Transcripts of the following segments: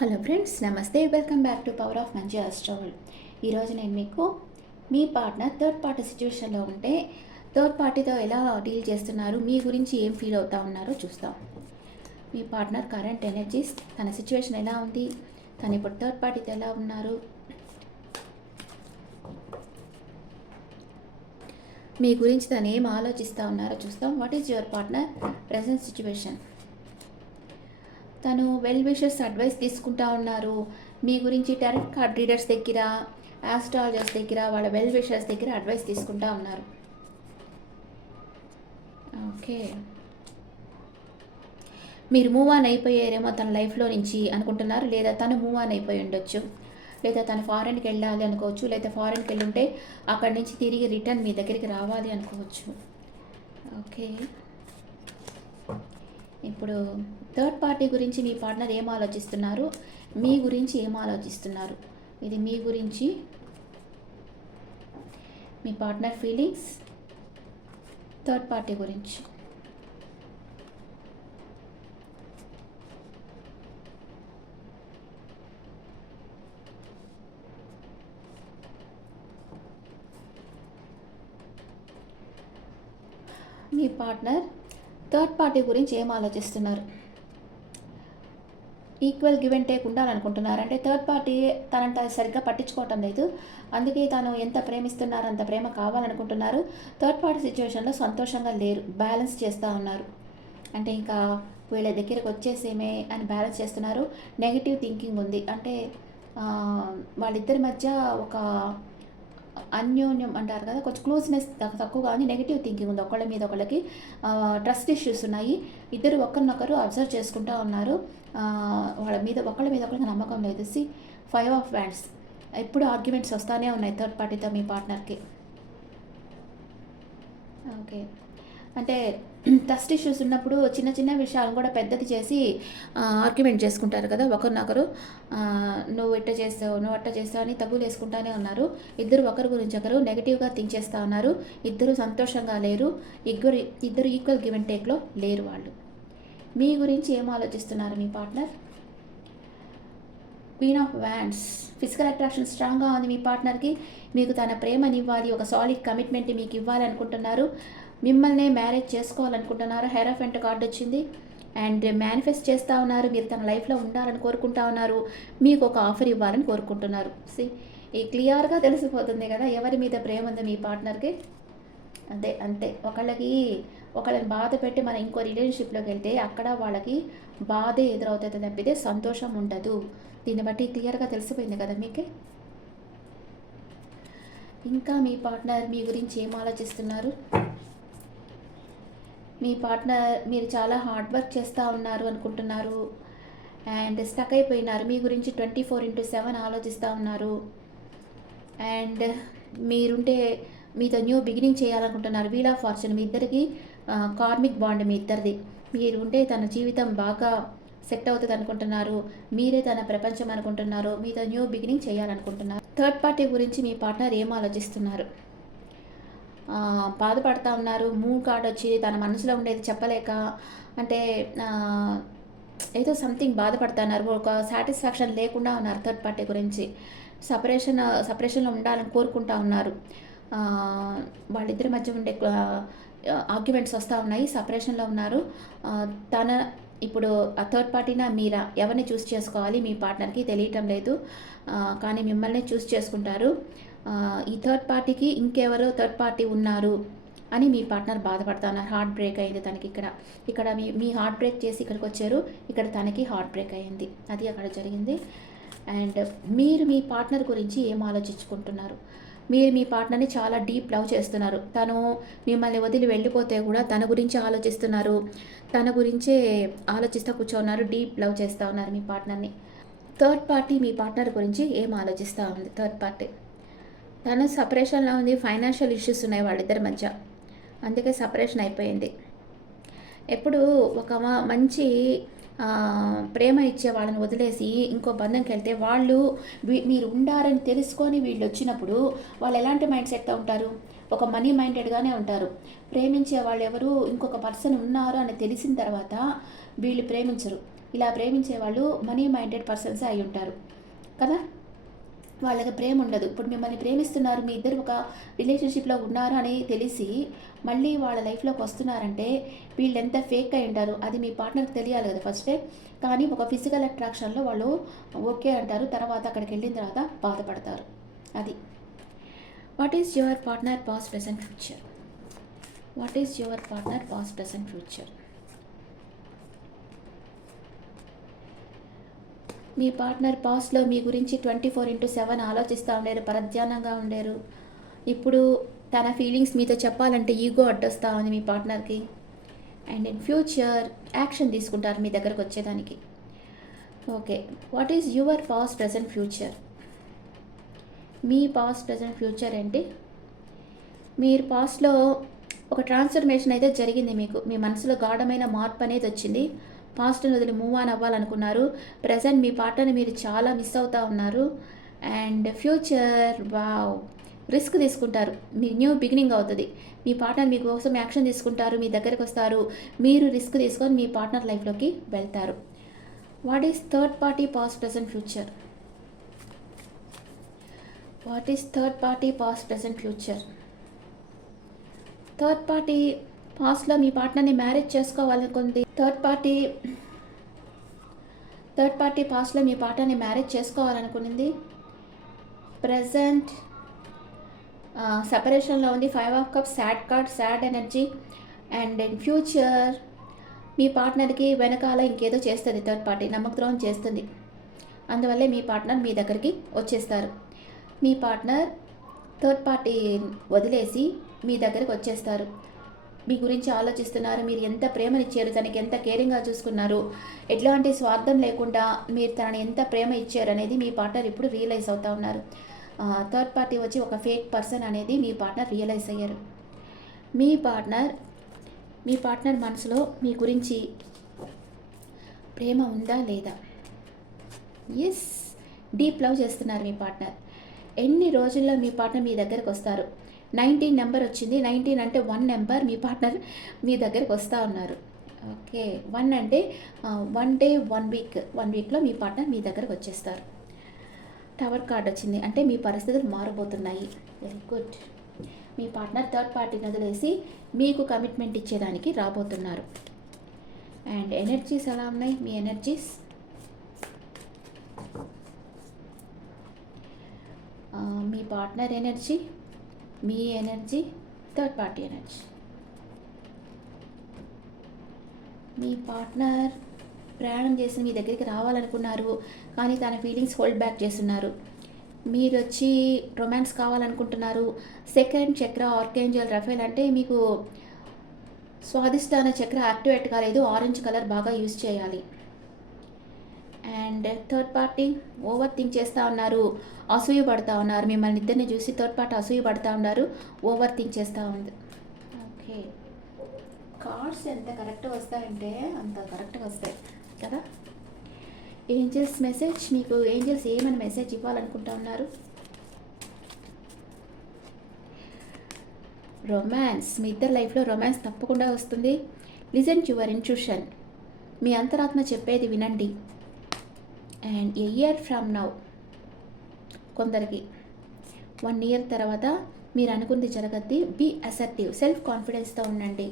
Hello friends, నమస్తే. Welcome back to power of మంచి ఆస్ట్రావల్. ఈరోజు నేను మీకు మీ పార్ట్నర్ థర్డ్ పార్టీ సిచ్యువేషన్లో ఉంటే థర్డ్ పార్టీతో ఎలా డీల్ చేస్తున్నారు, మీ గురించి ఏం ఫీల్ అవుతా ఉన్నారో చూస్తాం. మీ పార్ట్నర్ కరెంట్ ఎనర్జీస్, తన సిచ్యువేషన్ ఎలా ఉంది, తను ఇప్పుడు థర్డ్ పార్టీతో ఎలా ఉన్నారు, మీ గురించి తను ఏం ఆలోచిస్తూ ఉన్నారో చూస్తాం. What is your partner present situation? తను వెల్ విషర్స్ అడ్వైస్ తీసుకుంటా ఉన్నారు మీ గురించి. టారట్ కార్డ్ రీడర్స్ దగ్గర, ఆస్ట్రాలజర్స్ దగ్గర, వాళ్ళ వెల్ విషర్స్ దగ్గర అడ్వైస్ తీసుకుంటా ఉన్నారు. ఓకే, మీరు మూవ్ ఆన్ అయిపోయారేమో తన లైఫ్లో నుంచి అనుకుంటున్నారు, లేదా తను మూవ్ ఆన్ అయిపోయి ఉండొచ్చు, లేదా తను ఫారెన్కి వెళ్ళాలి అనుకోవచ్చు, లేదా ఫారెన్కి వెళ్ళి ఉంటే అక్కడి నుంచి తిరిగి రిటర్న్ మీ దగ్గరికి రావాలి అనుకోవచ్చు. ఓకే, ఇప్పుడు థర్డ్ పార్టీ గురించి మీ పార్ట్నర్ ఏం ఆలోచిస్తున్నారు, మీ గురించి ఏం ఆలోచిస్తున్నారు? ఇది మీ గురించి, మీ పార్ట్నర్ ఫీలింగ్స్, థర్డ్ పార్టీ గురించి. మీ పార్ట్నర్ థర్డ్ పార్టీ గురించి ఏం ఆలోచిస్తున్నారు? ఈక్వల్ గివ్ అండ్ టేక్ ఉండాలనుకుంటున్నారు. అంటే థర్డ్ పార్టీ తనంత సరిగ్గా పట్టించుకోవటం లేదు, అందుకే తను ఎంత ప్రేమిస్తున్నారు అంత ప్రేమ కావాలనుకుంటున్నారు. థర్డ్ పార్టీ సిచ్యువేషన్లో సంతోషంగా లేరు, బ్యాలెన్స్ చేస్తూ ఉన్నారు. అంటే ఇంకా వీళ్ళ దగ్గరకు వచ్చేసేమే అని బ్యాలెన్స్ చేస్తున్నారు. నెగిటివ్ థింకింగ్ ఉంది. అంటే వాళ్ళిద్దరి మధ్య ఒక అన్యోన్యం అంటారు కదా, కొంచెం క్లోజ్నెస్ తక్కువగా ఉంది. నెగిటివ్ థింకింగ్ ఉంది, ఒకళ్ళ మీద ఒకళ్ళకి ట్రస్ట్ ఇష్యూస్ ఉన్నాయి. ఇద్దరు ఒకరినొకరు అబ్జర్వ్ చేసుకుంటూ ఉన్నారు. వాళ్ళ మీద ఒకళ్ళకి నమ్మకం లేదు. 5 ఆఫ్ వ్యాండ్స్, ఎప్పుడు ఆర్గ్యుమెంట్స్ వస్తూనే ఉన్నాయి థర్డ్ పార్టీతో మీ పార్ట్నర్కి. ఓకే, అంటే ట్రస్ట్ ఇష్యూస్ ఉన్నప్పుడు చిన్న చిన్న విషయాలను కూడా పెద్దది చేసి ఆర్గ్యుమెంట్ చేసుకుంటారు కదా ఒకరినొకరు. నువ్వు ఇట్ట చేస్తావు, నువ్వు అట్ట చేస్తావు అని తగులు వేసుకుంటానే ఉన్నారు. ఇద్దరు ఒకరి గురించి ఒకరు నెగిటివ్గా థింక్ చేస్తూ ఉన్నారు. ఇద్దరు సంతోషంగా లేరు. ఇద్దరు ఈక్వల్ గివ్ అండ్ టేక్లో లేరు. వాళ్ళు మీ గురించి ఏం ఆలోచిస్తున్నారు మీ partner? Queen of wands, physical attraction స్ట్రాంగ్గా ఉంది మీ పార్ట్నర్కి. మీకు తన ప్రేమనివ్వాలి, ఒక సాలిడ్ కమిట్మెంట్ మీకు ఇవ్వాలి అనుకుంటున్నారు. మిమ్మల్నే మ్యారేజ్ చేసుకోవాలనుకుంటున్నారు. హెరాఫెంట్ కార్డు వచ్చింది. అండ్ మేనిఫెస్ట్ చేస్తూ ఉన్నారు. మీరు తన లైఫ్లో ఉండాలని కోరుకుంటా ఉన్నారు. మీకు ఒక ఆఫర్ ఇవ్వాలని కోరుకుంటున్నారు. ఈ క్లియర్గా తెలిసిపోతుంది కదా ఎవరి మీద ప్రేమ ఉందో మీ పార్ట్నర్కి. అంతే ఒకళ్ళని బాధ పెట్టి మనం ఇంకో రిలేషన్షిప్లోకి వెళ్తే అక్కడ వాళ్ళకి బాధే ఎదురవుతుంది తప్పితే సంతోషం ఉండదు. దీన్ని బట్టి క్లియర్గా తెలిసిపోయింది కదా మీకే. ఇంకా మీ పార్ట్నర్ మీ గురించి ఏం ఆలోచిస్తున్నారు? మీ పార్ట్నర్ మీరు చాలా హార్డ్ వర్క్ చేస్తూ ఉన్నారు అనుకుంటున్నారు అండ్ స్టక్ అయిపోయినారు. మీ గురించి 24/7 ఆలోచిస్తూ ఉన్నారు. అండ్ మీరుంటే మీతో న్యూ బిగినింగ్ చేయాలనుకుంటున్నారు. వీల్ ఆఫ్ ఫార్చ్యూన్, మీ ఇద్దరికి కార్మిక్ బాండ్ మీ ఇద్దరిది. మీరుంటే తన జీవితం బాగా సెట్ అవుతుంది అనుకుంటున్నారు. మీరే తన ప్రపంచం అనుకుంటున్నారు. మీతో న్యూ బిగినింగ్ చేయాలనుకుంటున్నారు. థర్డ్ పార్టీ గురించి మీ పార్ట్నర్ ఏం ఆలోచిస్తున్నారు? బాధపడుతూ ఉన్నారు. మూవ్ కార్డ్ వచ్చి తన మనసులో ఉండేది చెప్పలేక, అంటే ఏదో సంథింగ్ బాధపడుతున్నారు. ఒక సాటిస్ఫాక్షన్ లేకుండా ఉన్నారు థర్డ్ పార్టీ గురించి. సపరేషన్లో ఉండాలని కోరుకుంటా ఉన్నారు. వాళ్ళిద్దరి మధ్య ఉండే ఆర్గ్యుమెంట్స్ వస్తూ ఉన్నాయి. సపరేషన్లో ఉన్నారు. ఇప్పుడు ఆ థర్డ్ పార్టీనా మీరా, ఎవరిని చూస్ చేసుకోవాలి మీ పార్ట్నర్కి తెలియటం లేదు. కానీ మిమ్మల్ని చూస్ చేసుకుంటారు. ఈ థర్డ్ పార్టీకి ఇంకెవరో థర్డ్ పార్టీ ఉన్నారు అని మీ పార్ట్నర్ బాధపడుతున్నారు. హార్ట్ బ్రేక్ అయింది తనకి. ఇక్కడ మీ హార్ట్ బ్రేక్ చేసి ఇక్కడికి వచ్చారు. ఇక్కడ తనకి హార్ట్ బ్రేక్ అయింది. అది అక్కడ జరిగింది. అండ్ మీరు మీ పార్ట్నర్ గురించి ఏం ఆలోచించుకుంటున్నారు? మీరు మీ పార్ట్నర్ని చాలా డీప్ లవ్ చేస్తున్నారు. తను మిమ్మల్ని వదిలి వెళ్ళిపోతే కూడా తన గురించి ఆలోచిస్తున్నారు. తన గురించే ఆలోచిస్తూ కూర్చోన్నారు. డీప్ లవ్ చేస్తూ ఉన్నారు మీ పార్ట్నర్ని. థర్డ్ పార్టీ మీ పార్ట్నర్ గురించి ఏం ఆలోచిస్తూ ఉంది? థర్డ్ పార్టీ తను సపరేషన్లో ఉంది. ఫైనాన్షియల్ ఇష్యూస్ ఉన్నాయి వాళ్ళిద్దరి మధ్య, అందుకే సపరేషన్ అయిపోయింది. ఎప్పుడు ఒక మంచి ప్రేమ ఇచ్చే వాళ్ళని వదిలేసి ఇంకో బంధంకి వెళ్తే వాళ్ళు మీరు ఉండారని తెలుసుకొని వీళ్ళు వచ్చినప్పుడు వాళ్ళు ఎలాంటి మైండ్ సెట్తో ఉంటారు? ఒక మనీ మైండెడ్గానే ఉంటారు. ప్రేమించే వాళ్ళు ఎవరు ఇంకొక పర్సన్ ఉన్నారు అని తెలిసిన తర్వాత వీళ్ళు ప్రేమించరు. ఇలా ప్రేమించే వాళ్ళు మనీ మైండెడ్ పర్సన్సే అయి ఉంటారు కదా. వాళ్ళకి ప్రేమ ఉండదు. ఇప్పుడు మిమ్మల్ని ప్రేమిస్తున్నారు, మీ ఇద్దరు ఒక రిలేషన్షిప్‌లో ఉన్నారు అని తెలిసి, మళ్ళీ వాళ్ళ లైఫ్‌లోకి వస్తున్నారంటే, వీళ్ళెంత ఫేక్ అయి ఉంటారు. అది మీ పార్ట్నర్‌కి తెలియాలి కదా ఫస్టే. కానీ ఒక ఫిజికల్ అట్రాక్షన్‌లో వాళ్ళు ఓకే అంటారు. తర్వాత అక్కడికెళ్ళిన తర్వాత బాధపడతారు. అది. What is your partner past, present, future? What is your partner past, present, future? Me partner పాస్ట్‌లో మీ గురించి 24/7 ఆలోచిస్తూ ఉండేరు, పరధ్యానంగా ఉండేరు. ఇప్పుడు తన ఫీలింగ్స్ మీతో చెప్పాలంటే ఈగో అడ్డొస్తా ఉంది మీ పార్ట్నర్‌కి. అండ్ ఇన్ ఫ్యూచర్ యాక్షన్ తీసుకుంటారు మీ దగ్గరకు వచ్చేదానికి. Okay. What is your past, present, future? Me past, present, future ఏంటి? మీరు పాస్ట్‌లో ఒక ట్రాన్స్‌ఫర్మేషన్ అయితే జరిగింది మీకు. మీ మనసులో గాఢమైన మార్పు అనేది వచ్చింది. పాస్ట్‌ని వదిలి మూవ్ ఆన్ అవ్వాలనుకున్నారు. ప్రెజెంట్ మీ పార్ట్నర్‌ని మీరు చాలా మిస్ అవుతా ఉన్నారు. And future wow! రిస్క్ తీసుకుంటారు. మీ న్యూ బిగినింగ్ అవుతది. మీ పార్ట్నర్ మీకోసం యాక్షన్ తీసుకుంటారు. మీ దగ్గరకొస్తారు. మీరు రిస్క్ తీసుకొని మీ పార్ట్నర్ లైఫ్‌లోకి వెళ్తారు. What is third party past, present, future? What is third party past, present, future? Third party పాస్ట్‌లో మీ పార్ట్నర్‌ని మ్యారేజ్ చేసుకోవాలనుకుంది. థర్డ్ పార్టీ పాస్ట్‌లో మీ పార్ట్నర్‌ని మ్యారేజ్ చేసుకోవాలనుకునింది. ప్రెజెంట్ సెపరేషన్‌లో ఉంది. 5 of cups, sad card, sad energy. And in future మీ పార్ట్నర్‌కి వెనకాల ఇంకేదో చేస్తది థర్డ్ పార్టీ. నమ్మకద్రోహం చేస్తుంది. అందువల్లే మీ పార్ట్నర్ మీ దగ్గరికి వచ్చేస్తారు. మీ పార్ట్నర్ థర్డ్ పార్టీ వదిలేసి మీ దగ్గరికి వచ్చేస్తారు. మీ గురించి ఆలోచిస్తున్నారు. మీరు ఎంత ప్రేమనిచ్చారు, తనకి ఎంత కేరింగ్‌గా చూసుకున్నారు, ఎట్లాంటి స్వార్థం లేకుండా మీరు తనని ఎంత ప్రేమ ఇచ్చారు అనేది మీ పార్ట్నర్ ఇప్పుడు రియలైజ్ అవుతా ఉన్నారు. థర్డ్ పార్టీ వచ్చి ఒక ఫేక్ పర్సన్ అనేది మీ పార్ట్నర్ రియలైజ్ అయ్యారు. మీ పార్ట్నర్ మనసులో మీ గురించి ప్రేమ ఉందా లేదా? ఎస్, డీప్ లవ్ చేస్తున్నారు మీ పార్ట్నర్. ఎన్ని రోజుల్లో మీ పార్ట్నర్ మీ దగ్గరకు వస్తారు? 19 నెంబర్ వచ్చింది. 19 అంటే 1 నెంబర్. మీ పార్ట్నర్ మీ దగ్గరకు వస్తూ ఉన్నారు. ఓకే. 1 అంటే 1 డే 1 వీక్. 1 వీక్‌లో మీ పార్ట్నర్ మీ దగ్గరకు వచ్చేస్తారు. టవర్ కార్డ్ వచ్చింది. అంటే మీ పరిస్థితులు మారబోతున్నాయి. Very good. మీ పార్ట్నర్ థర్డ్ పార్టీని వదిలేసి మీకు కమిట్మెంట్ ఇచ్చేదానికి రాబోతున్నారు. అండ్ ఎనర్జీస్ ఎలా ఉన్నాయి? మీ ఎనర్జీస్ మీ పార్ట్నర్ ఎనర్జీ, మీ ఎనర్జీ, థర్డ్ పార్టీ ఎనర్జీ. మీ పార్ట్నర్ ప్రయాణం చేసి మీ దగ్గరికి రావాలనుకున్నారు, కానీ తన ఫీలింగ్స్ హోల్డ్ బ్యాక్ చేస్తున్నారు. మీరు వచ్చి రొమాన్స్ కావాలనుకుంటున్నారు. సెకండ్ చక్ర, ఆర్కేంజల్ రఫేల్ అంటే మీకు స్వాదిష్టాన చక్ర యాక్టివేట్ కాలేదు. ఆరెంజ్ కలర్ బాగా యూజ్ చేయాలి. And third party over think చేస్తూ ఉన్నారు, అసూయ పడుతూ ఉన్నారు. మిమ్మల్ని ఇద్దరిని చూసి థర్డ్ పార్టీ అసూయ పడుతూ ఉన్నారు, ఓవర్ థింక్ చేస్తూ ఉంది. ఓకే. కార్డ్స్ ఎంత కరెక్ట్గా వస్తాయంటే అంత కరెక్ట్గా వస్తాయి కదా. ఏంజల్స్ మెసేజ్, మీకు ఏంజల్స్ ఏమైనా మెసేజ్ ఇవ్వాలనుకుంటా ఉన్నారు? రొమాన్స్, మీ ఇద్దరు లైఫ్లో రొమాన్స్ తప్పకుండా వస్తుంది. లిజన్ టు యువర్ ఇంట్యూషన్, మీ అంతరాత్మ చెప్పేది వినండి. And A year from now, కొందరికి 1 ఇయర్ తర్వాత మీరు అనుకుంది జరగద్ది. బీ అసర్టివ్, సెల్ఫ్ కాన్ఫిడెన్స్తో ఉండండి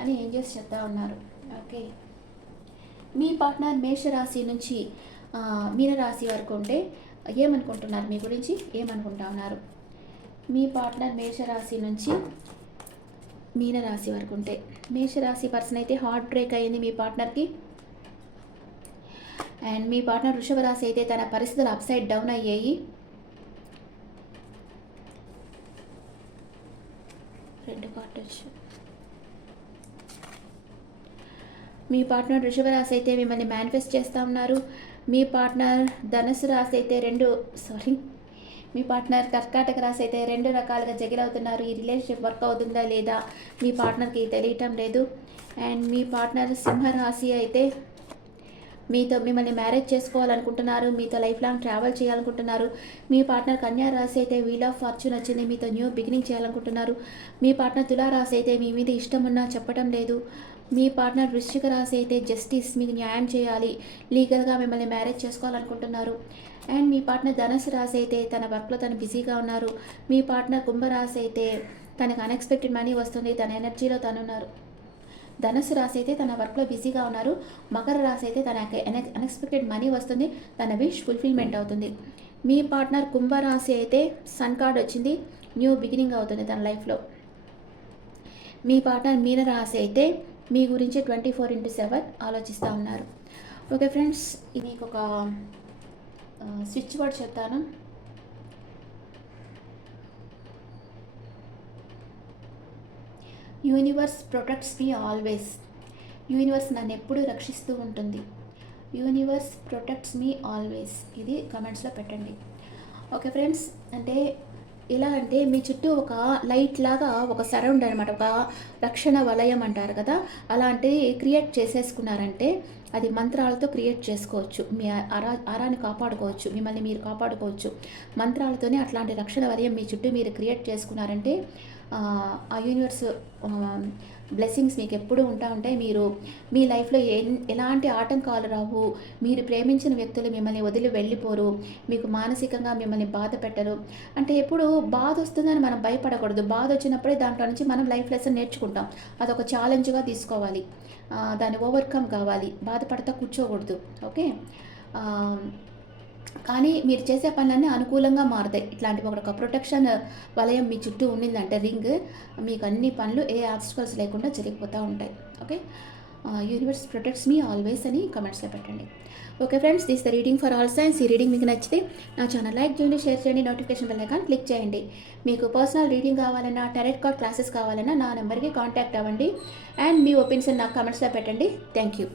అని ఏంజల్స్ చెప్తా ఉన్నారు. ఓకే. మీ పార్ట్నర్ మేషరాశి నుంచి మీనరాశి వరకు ఉంటే ఏమనుకుంటున్నారు? మీ గురించి ఏమనుకుంటా ఉన్నారు? మీ పార్ట్నర్ మేషరాశి నుంచి మీనరాశి వరకు ఉంటే, మేషరాశి పర్సన్ అయితే హార్ట్ బ్రేక్ అయ్యింది మీ పార్ట్నర్కి. అండ్ మీ పార్ట్నర్ వృషభ రాశి అయితే తన పరిస్థితులు అప్సైడ్ డౌన్ అయ్యాయి. రెండు కార్డు. మీ పార్ట్నర్ వృషభ రాశి అయితే మిమ్మల్ని మేనిఫెస్ట్ చేస్తూ ఉన్నారు. మీ పార్ట్నర్ ధనుసు రాశి అయితే మీ పార్ట్నర్ కర్కాటక రాశి అయితే 2 రకాలుగా జగిలవుతున్నారు. ఈ రిలేషన్షిప్ వర్క్ అవుతుందా లేదా మీ పార్ట్నర్కి తెలియటం లేదు. అండ్ మీ పార్ట్నర్ సింహరాశి అయితే మిమ్మల్ని మ్యారేజ్ చేసుకోవాలనుకుంటున్నారు, మీతో లైఫ్ లాంగ్ ట్రావెల్ చేయాలనుకుంటున్నారు. మీ పార్ట్నర్ కన్యా రాశి అయితే వీల్ ఆఫ్ ఫార్చ్యూన్ వచ్చింది, మీతో న్యూ బిగినింగ్ చేయాలనుకుంటున్నారు. మీ పార్ట్నర్ తులా రాశి అయితే మీ మీద ఇష్టం ఉన్నా చెప్పడం లేదు. మీ పార్ట్నర్ వృశ్చిక రాశి అయితే జస్టిస్, మీకు న్యాయం చేయాలి, లీగల్గా మిమ్మల్ని మ్యారేజ్ చేసుకోవాలనుకుంటున్నారు. అండ్ మీ పార్ట్నర్ ధనుసు రాశి అయితే తన వర్క్లో తను బిజీగా ఉన్నారు. మీ పార్ట్నర్ కుంభరాశి అయితే తనకు అన్ఎక్స్పెక్టెడ్ మనీ వస్తుంది, తన ఎనర్జీలో తను ఉన్నారు. ధనుసు రాశి అయితే తన వర్క్లో బిజీగా ఉన్నారు. మకర రాశి అయితే తన అన్ఎక్స్పెక్టెడ్ మనీ వస్తుంది, తన విష్ ఫుల్ఫిల్మెంట్ అవుతుంది. మీ పార్ట్నర్ కుంభరాశి అయితే సన్ కార్డ్ వచ్చింది, న్యూ బిగినింగ్ అవుతుంది తన లైఫ్లో. మీ పార్ట్నర్ మీన రాశి అయితే మీ గురించి 24/7 ఆలోచిస్తూ ఉన్నారు. ఓకే ఫ్రెండ్స్, మీకు ఒక స్విచ్ వర్డ్ చెప్తాను. Universe protects me always. Universe నన్ను ఎప్పుడూ రక్షిస్తూ ఉంటుంది. Universe protects me always. ఇది కమెంట్స్లో పెట్టండి. ఓకే ఫ్రెండ్స్, అంటే ఎలా అంటే మీ చుట్టూ ఒక లైట్ లాగా ఒక సరౌండ్ అనమాట, ఒక రక్షణ వలయం అంటారు కదా, అలాంటిది క్రియేట్ చేసేసుకున్నారంటే అది మంత్రాలతో క్రియేట్ చేసుకోవచ్చు. మీ ఆరాన్ని కాపాడుకోవచ్చు, మిమ్మల్ని మీరు కాపాడుకోవచ్చు. మంత్రాలతోనే అట్లాంటి రక్షణ వలయం మీ చుట్టూ మీరు క్రియేట్ చేసుకున్నారంటే ఆ యూనివర్స్ బ్లెస్సింగ్స్ మీకు ఎప్పుడూ ఉంటాయి. మీరు మీ లైఫ్లో ఎలాంటి ఆటంకాలు రావు. మీరు ప్రేమించిన వ్యక్తులు మిమ్మల్ని వదిలి వెళ్ళిపోరు, మీకు మానసికంగా మిమ్మల్ని బాధ పెట్టరు. అంటే ఎప్పుడు బాధ వస్తుందని మనం భయపడకూడదు. బాధ వచ్చినప్పుడే దాంట్లో నుంచి మనం లైఫ్ లెసన్ నేర్చుకుంటాం. అదొక ఛాలెంజ్గా తీసుకోవాలి, దాన్ని ఓవర్కమ్ కావాలి, బాధపడతా కూర్చోకూడదు. ఓకే, కానీ మీరు చేసే పనులన్నీ అనుకూలంగా మారుతాయి. ఇట్లాంటి ఒక ప్రొటెక్షన్ వలయం మీ చుట్టూ ఉండిందంటే రింగ్, మీకు అన్ని పనులు ఏ ఆబ్స్టికల్స్ లేకుండా జరిగిపోతూ ఉంటాయి. Okay, universe protects me always అని కమెంట్స్లో పెట్టండి. Okay friends, this the reading for all science. ఈ రీడింగ్ మీకు నచ్చితే నా ఛానల్ లైక్ చేయండి, షేర్ చేయండి, నోటిఫికేషన్ బెల్ ఐకాన్ క్లిక్ చేయండి. మీకు పర్సనల్ రీడింగ్ కావాలన్నా, టారెట్ కార్డ్ క్లాసెస్ కావాలన్నా నా నెంబర్కి కాంటాక్ట్ అవ్వండి. అండ్ మీ ఒపీనియన్ నాకు కమెంట్స్లో పెట్టండి. Thank you.